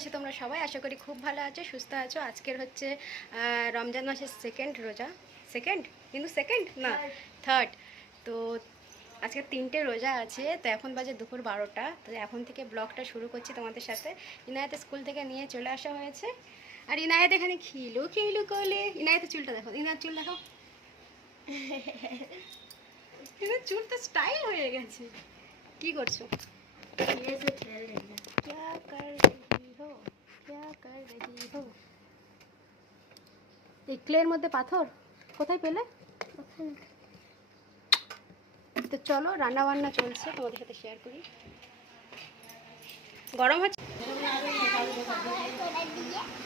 আছো তোমরা সবাই? আশা করি খুব ভালো আছো, সুস্থ আছো। আজকের হচ্ছে রমজান মাসের সেকেন্ড রোজা। সেকেন্ড? কিন্তু সেকেন্ড না, থার্ড। তো আজকে 3টে রোজা আছে। তো এখন বাজে দুপুর 12টা। তো এখন থেকে ব্লগটা শুরু করছি তোমাদের সাথে। ইনায়েত স্কুল থেকে নিয়ে চলে আসা হয়েছে, আর ইনায়েত এখানে খিলু খিলু করলে। ইনায়েতের চুলটা দেখো, ইনায়ের চুল দেখো। ইনায়ের চুলটা স্টাইল হয়ে গেছে। কি করছো? ये से खेल रही है। क्या कर रही हो, क्या कर रही हो? এই ক্লের মধ্যে পাথর কোথায় পেলে? তো চলো, রান্না বান্না চলছে, তোমাদের সাথে শেয়ার করি। গরম হচ্ছে,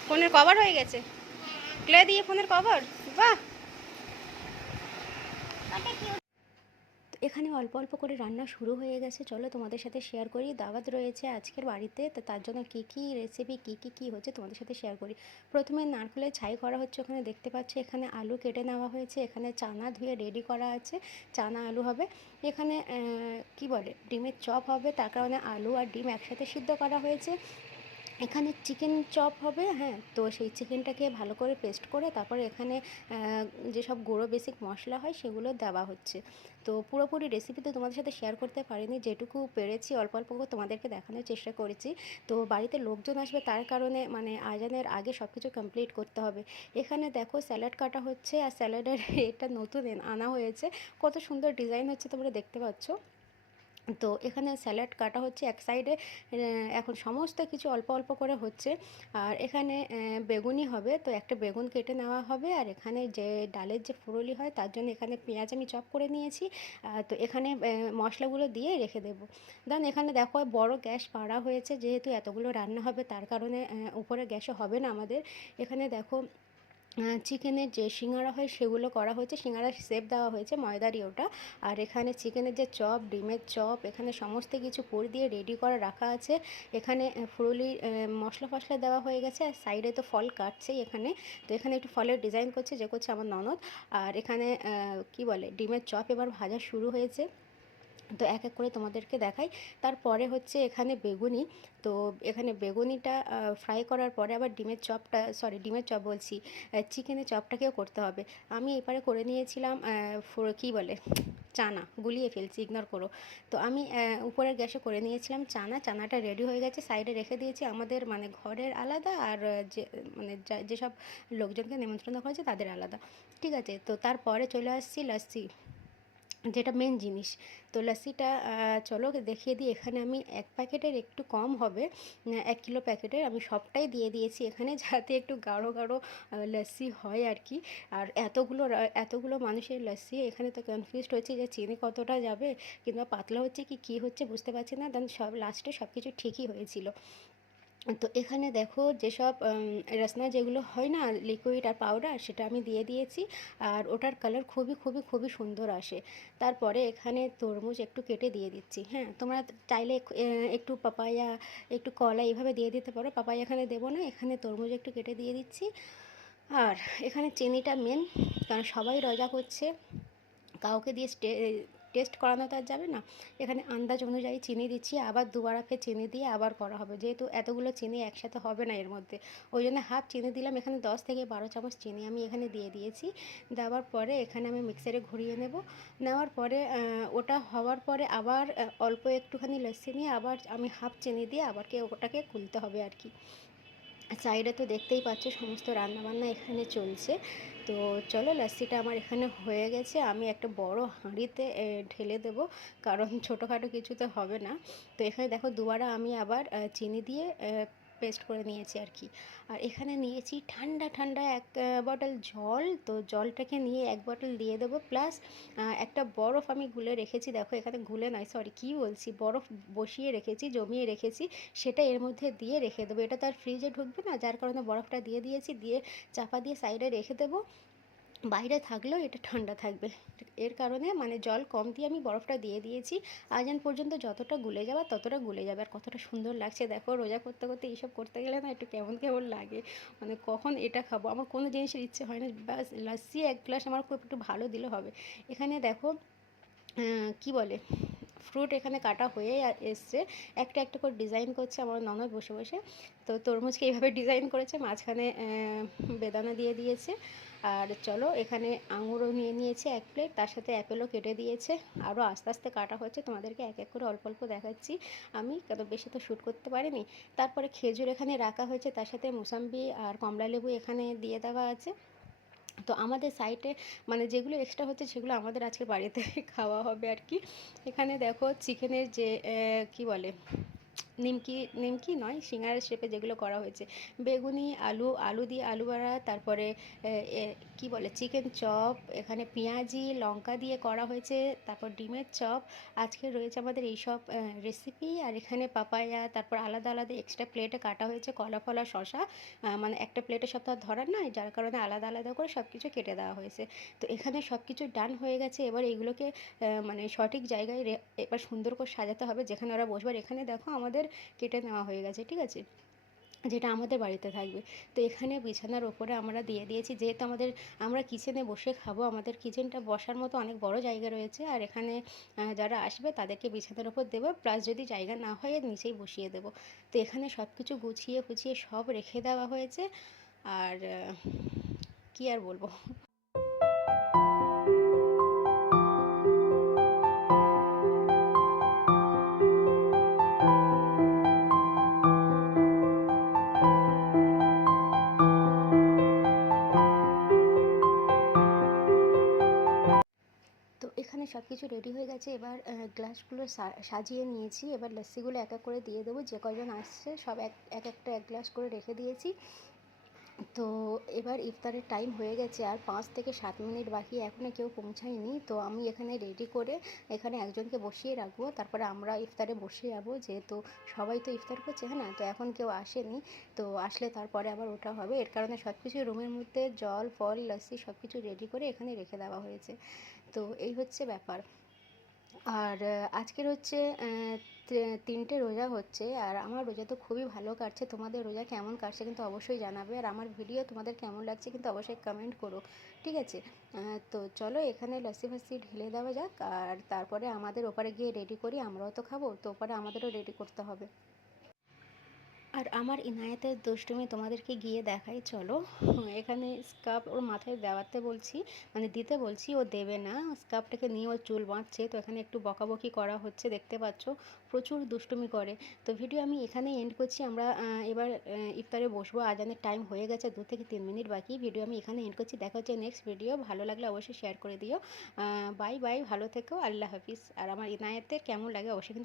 ফোনের কভার হয়ে গেছে। ক্লে দিয়ে ফোনের কভার, বাহ। তো এখানে অল্প অল্প করে রান্না শুরু হয়ে গেছে। চলো তোমাদের সাথে শেয়ার করি। দাওয়াত রয়েছে আজকের বাড়িতে, তো তার জন্য কী কী রেসিপি কী হচ্ছে তোমাদের সাথে শেয়ার করি। প্রথমে নারকেলের ছাই করা হচ্ছে, ওখানে দেখতে পাচ্ছি। এখানে আলু কেটে নেওয়া হয়েছে, এখানে চানা ধুয়ে রেডি করা আছে, চানা আলু হবে। এখানে কি বলে, ডিমের চপ হবে, তার কারণে আলু আর ডিম একসাথে সিদ্ধ করা হয়েছে। এখানে চিকেন চপ হবে, হ্যাঁ। তো সেই চিকেনটাকে ভালো করে পেস্ট করে তারপরে এখানে যেসব গুঁড়ো বেসিক মশলা হয় সেগুলো দেওয়া হচ্ছে। তো পুরোপুরি রেসিপি তো তোমাদের সাথে শেয়ার করতে পারিনি, যেটুকু পেরেছি অল্প অল্প করে তোমাদেরকে দেখানোর চেষ্টা করেছি। তো বাড়িতে লোকজন আসবে, তার কারণে মানে আজানের আগে সব কিছু কমপ্লিট করতে হবে। এখানে দেখো স্যালাড কাটা হচ্ছে, আর স্যালাডের এটা নতুন আনা হয়েছে, কত সুন্দর ডিজাইন হচ্ছে তোমরা দেখতে পাচ্ছ। তো এখানে স্যালাড কাটা হচ্ছে এক সাইডে, এখন সমস্ত কিছু অল্প অল্প করে হচ্ছে। আর এখানে বেগুনি হবে, তো একটা বেগুন কেটে নেওয়া হবে। আর এখানে যে ডালের যে ফুরুলি হয় তার জন্য এখানে পেঁয়াজ আমি চপ করে নিয়েছি। তো এখানে মশলাগুলো দিয়ে রেখে দেবো। দেন এখানে দেখো বড় গ্যাস পাড়া হয়েছে, যেহেতু এতগুলো রান্না হবে তার কারণে উপরে গ্যাসে হবে না আমাদের। এখানে দেখো চিকেনের যে সিঙ্গারা হয় সেগুলো করা হয়েছে, সিঙ্গারার শেপ দেওয়া হয়েছে ময়দারই ওটা। আর এখানে চিকেনের যে চপ, ডিমের চপ, এখানে সমস্ত কিছু পুর দিয়ে রেডি করে রাখা আছে। এখানে ফুলুরি মশলা ফসলা দেওয়া হয়ে গেছে, আর সাইডে তো ফল কাটছেই এখানে। তো এখানে একটু ফলের ডিজাইন করছে, যে করছে আমার ননদ। আর এখানে কি বলে, ডিমের চপ এবার ভাজা শুরু হয়েছে। তো এক এক করে তোমাদেরকে দেখাই। তারপরে হচ্ছে এখানে বেগুনি। তো এখানে বেগুনিটা ফ্রাই করার পরে আবার ডিমের চপটা, সরি ডিমের চপ বলছি, চিকেনের চপটাকেও করতে হবে। আমি এপারে করে নিয়েছিলাম কী বলে, চানা গুলিয়ে ফেলছি, ইগনোর করো। তো আমি উপরের গ্যাসে করে নিয়েছিলাম চানাটা রেডি হয়ে গেছে, সাইডে রেখে দিয়েছি। আমাদের মানে ঘরের আলাদা, আর যে মানে যেসব লোকজনকে নিমন্ত্রণ করা হয়েছে তাদের আলাদা, ঠিক আছে। তো তারপরে চলে আসছি লস্যি, যেটা মেন জিনিস। তো লস্যিটা চলো দেখিয়ে দিই। এখানে আমি এক প্যাকেটের একটু কম হবে, 1 কিলো প্যাকেটের আমি সবটাই দিয়ে দিয়েছি এখানে, যাতে একটু গাঢ় গাঢ় লস্যি হয় আর কি। আর এতগুলো মানুষের লস্যি, এখানে তো কনফিউজড হচ্ছে যে চিনি কতটা যাবে, কিংবা পাতলা হচ্ছে কি কী হচ্ছে বুঝতে পারছি না। দেন সব লাস্টে সব কিছু ঠিকই হয়েছিল। তো এখানে দেখো যেসব রসনা যেগুলো হয় না, লিকুইড আর পাউডার, সেটা আমি দিয়ে দিয়েছি। আর ওটার কালার খুবই খুবই খুবই সুন্দর আসে। তারপরে এখানে তরমুজ একটু কেটে দিয়ে দিচ্ছি, হ্যাঁ। তোমরা চাইলে একটু পাপায়া, একটু কলা এইভাবে দিয়ে দিতে পারো। পাপায়া এখানে দেবো না, এখানে তরমুজ একটু কেটে দিয়ে দিচ্ছি। আর এখানে চিনিটা মেন, কারণ সবাই রোজা করছে, কাউকে দিয়ে টেস্ট করানো তো আর যাবে না। এখানে আন্দাজ অনুযায়ী চিনি দিচ্ছি, আবার দুবার ফের চিনি দিয়ে আবার করা হবে, যেহেতু এতগুলো চিনি একসাথে হবে না এর মধ্যে। ওই জন্য হাফ চিনি দিলাম। এখানে 10 থেকে 12 চামচ চিনি আমি এখানে দিয়ে দিয়েছি। দেওয়ার পরে এখানে আমি মিক্সারে ঘুরিয়ে নেওয়ার পরে ওটা হওয়ার পরে আবার অল্প একটুখানি লস্যি নিয়ে আবার আমি হাফ চিনি দিয়ে আবার ওটাকে গুলতে হবে আর কি। সাইডে তো দেখতেই পাচ্ছ সমস্ত রান্নাবান্না এখানে চলছে। তো চলো, লস্যিটা আমার এখানে হয়ে গেছে। আমি একটা বড় হাঁড়িতে ঢেলে দেবো, কারণ ছোটোখাটো কিছুতে হবে না। তো এখানে দেখো দুবারা আমি আবার চিনি দিয়ে পেস্ট করে নিয়েছি আর কি। আর এখানে নিয়েছি ঠান্ডা ঠান্ডা এক বটল জল। তো জলটাকে নিয়ে 1 বটল দিয়ে দেবো, প্লাস একটা বরফ আমি গুলে রেখেছি। দেখো এখানে গুলে নয়, সরি কী বলছি, বরফ বসিয়ে রেখেছি, জমিয়ে রেখেছি, সেটা এর মধ্যে দিয়ে রেখে দেবো। এটা তো আর ফ্রিজে ঢুকবে না, যার কারণে বরফটা দিয়ে দিয়েছি, দিয়ে চাপা দিয়ে সাইডে রেখে দেবো। বাইরে থাকলেও এটা ঠান্ডা থাকবে, এর কারণে মানে জল কম দিয়ে আমি বরফটা দিয়ে দিয়েছি। আজান পর্যন্ত যতটা গুলে যাবে ততটা গুলে যাবে। আর কতটা সুন্দর লাগছে দেখো, রোজা করতে করতে এইসব করতে গেলে না একটু কেমন কেমন লাগে, মানে কখন এটা খাবো, আমার কোনো জিনিসের ইচ্ছে হয় না, ব্যাস লস্যি 1 গ্লাস আমার খুব একটু ভালো দিলে হবে। এখানে দেখো কি বলে, ফ্রুট এখানে কাটা হয়ে এসছে, একটা একটা করে ডিজাইন করছে আমার ননদ বসে বসে। তো তরমুজকে এইভাবে ডিজাইন করেছে, মাঝখানে বেদানা দিয়ে দিয়েছে। আর চলো এখানে আঙুরও নিয়ে নিয়েছে 1 প্লেট, তার সাথে অ্যাপেলও কেটে দিয়েছে। আরও আস্তে আস্তে কাটা হচ্ছে, তোমাদেরকে এক এক করে অল্প অল্প দেখাচ্ছি আমি, কেন বেশি তো শ্যুট করতে পারিনি। তারপরে খেজুর এখানে রাখা হয়েছে, তার সাথে মুসাম্বি আর কমলা লেবু এখানে দিয়ে দেওয়া আছে। তো আমাদের সাইটে মানে যেগুলো এক্সট্রা হচ্ছে সেগুলো আমাদের আজকে বাড়িতে খাওয়া হবে আর কি। এখানে দেখো চিকেনের যে কি বলে, নিমকি, নিমকি নয়, সিঙ্গারার শেপে যেগুলো করা হয়েছে, বেগুনি, আলু, আলু দিয়ে আলু বড়া, তারপরে কি বলে চিকেন চপ, এখানে পেঁয়াজি লঙ্কা দিয়ে করা হয়েছে, তারপর ডিমের চপ। আজকে রয়েছে আমাদের এইসব রেসিপি। আর এখানে পাপায়া, তারপর আলাদা আলাদা এক্সট্রা প্লেটে কাটা হয়েছে কলা ফলা শশা, মানে একটা প্লেটে সব তো আর ধরার নয়, যার কারণে আলাদা আলাদা করে সব কিছু কেটে দেওয়া হয়েছে। তো এখানে সব কিছু ডান হয়ে গেছে, এবার এইগুলোকে মানে সঠিক জায়গায় এবার সুন্দর করে সাজাতে হবে যেখানে ওরা বসবে। আর এখানে দেখো আমাদের কেটে নেওয়া হয়ে গেছে, ঠিক আছে, যেটা আমাদের বাড়িতে থাকবে। তো এখানে বিছানার ওপরে আমরা দিয়ে দিয়েছি, যেহেতু আমরা কিচেনে বসে খাবো, আমাদের কিচেনটা বসার মতো অনেক বড় জায়গা রয়েছে। আর এখানে যারা আসবে তাদেরকে বিছানার ওপর দেবো, প্লাস যদি জায়গা না হয় নিচেই বসিয়ে দেবো। তো এখানে সব কিছু গুছিয়ে ফুছিয়ে সব রেখে দেওয়া হয়েছে। আর কি আর বলবো। তো এখানে সব কিছু রেডি হয়ে গেছে, এবার গ্লাসগুলো সাজিয়ে নিয়েছি। এবার লস্যিগুলো এক এক করে দিয়ে দেবো, যে কয়জন আসছে সব এক গ্লাস করে রেখে দিয়েছি। তো এবার ইফতারের টাইম হয়ে গেছে, আর 5 থেকে 7 মিনিট বাকি, এখনও কেউ পৌঁছায়নি। তো আমি এখানে রেডি করে এখানে একজনকে বসিয়ে রাখবো, তারপরে আমরা ইফতারে বসে যাবো, যেহেতু সবাই তো ইফতার করছে, হ্যাঁ না, তো এখন কেউ আসেনি। তো আসলে তারপরে আবার ওঠা হবে, এর কারণে সব কিছু রুমের মধ্যে জল ফল লস্যি সব কিছু রেডি করে এখানে রেখে দেওয়া হয়েছে। তো এই হচ্ছে ব্যাপার। আর আজকের হচ্ছে 3টে রোজা হচ্ছে, আর আমার রোজা তো খুবই ভালো কাটছে। তোমাদের রোজা কেমন কাটছে কিন্তু অবশ্যই জানাবে, আর আমার ভিডিও তোমাদের কেমন লাগছে কিন্তু অবশ্যই কমেন্ট করো, ঠিক আছে। তো চলো এখানে লস্যি ফস্যি ঢেলে দেওয়া যাক, আর তারপরে আমাদের ওপারে গিয়ে রেডি করি, আমরাও তো খাবো, তো ওপারে আমাদেরও রেডি করতে হবে। আর আমার ইনায়েতের দুষ্টুমি তোমাদেরকে গিয়ে দেখাই, চলো। এখানে স্কার্ফ ওর মাথায় দেওয়াতে বলছি, মানে দিতে বলছি, ও দেবে না। স্কার্ফটাকে নিয়ে ওর চুল বাঁধছে, তো এখানে একটু বকাবকি করা হচ্ছে, দেখতে পাচ্ছ প্রচুর দুষ্টুমি করে। তো ভিডিও আমি এখানে এন্ড করছি। আমরা এবার ইফতারে বসবো, আজানের টাইম হয়ে গেছে, 2 থেকে 3 মিনিট বাকি। ভিডিও আমি এখানে এন্ড করছি, দেখা হচ্ছে নেক্সট ভিডিও। ভালো লাগলে অবশ্যই শেয়ার করে দিও। বাই বাই, ভালো থেকো, আল্লাহ হাফিজ। আর আমার ইনায়েতের কেমন লাগে অবশ্যই কিন্তু